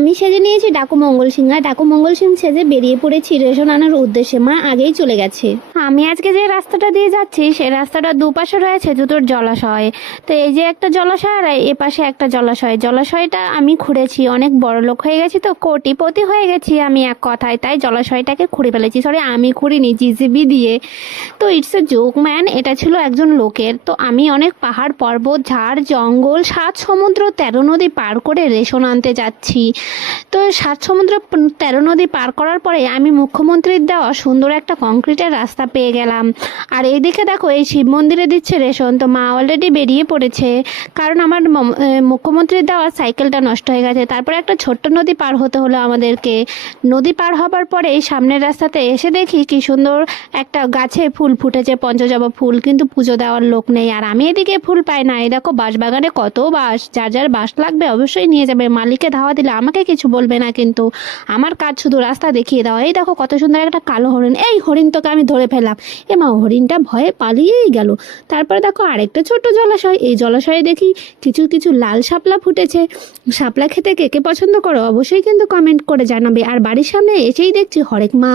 আমি সেজে নিয়েছি ডাকু মঙ্গল সিং, আর ডাকু মঙ্গল সিং সেজে বেরিয়ে পড়েছি রেশন আনার উদ্দেশ্যে। মা আগেই চলে গেছে। আমি আজকে যে রাস্তাটা দিয়ে যাচ্ছি সেই রাস্তাটার দুপাশে রয়েছে দুটোর জলাশয়। তো এই যে একটা জলাশয়, আর এ পাশে একটা জলাশয়। জলাশয়টা আমি খুঁড়েছি, অনেক বড় লোক হয়ে গেছি তো, কোটিপতি হয়ে গেছি আমি এক কথায়। তাই জলাশয়টাকে খুঁড়ে ফেলেছি। সরি আমি খুঁড়িনি জিসিবি দিয়ে। তো ইটস এ জোক ম্যান এটা ছিল একজন লোকের। তো আমি অনেক পাহাড় পর্বত, ঝাড়, জঙ্গল, সাত সমুদ্র, তেরো নদী পার করে রেশন আনতে যাচ্ছি। তো সাত সমুদ্র তেরো নদী পার করার পরে আমি মুখ্যমন্ত্রীর দেওয়া সুন্দর একটা কংক্রিটের রাস্তা পেয়ে গেলাম। আর এইদিকে দেখো, এই শিব মন্দিরে দিচ্ছে রেশন। তো মা অলরেডি বেরিয়ে পড়েছে। কারণ আমার মুখ্যমন্ত্রীর দেওয়া সাইকেলটা নষ্ট হয়ে গেছে। তারপরে একটা ছোট্ট নদী পার হতে হলো আমাদেরকে। নদী পার হবার পরে এই সামনের রাস্তাতে এসে দেখি কি সুন্দর একটা গাছে ফুল ফুটেছে, পঞ্চজবা ফুল। কিন্তু পুজো দেওয়ার লোক নেই। আর আমি এদিকে ফুল পাই না। এই দেখো, বাঁশবাগানে কত বাঁশ। যার যার বাঁশ লাগবে অবশ্যই নিয়ে যাবে। মালিককে ধাওয়া দিলে আমাকে কিছু বলবে না কিন্তু। আমার কাজ শুধু রাস্তা দেখিয়ে দেওয়া। এই দেখো কত সুন্দর একটা কালো হরিণ। এই হরিণ তোকে আমি ধরে ফেলাম এ মা, হরিণটা ভয়ে পালিয়েই গেল। তারপরে দেখো আরেকটা ছোট জলাশয়। এই জলাশয়ে দেখি কিছু কিছু লাল শাপলা ফুটেছে। শাপলা খেতে কে কে পছন্দ করো অবশ্যই কিন্তু কমেন্ট করে জানাবে। আর বাড়ির সামনে এসেই দেখছি হরেক মা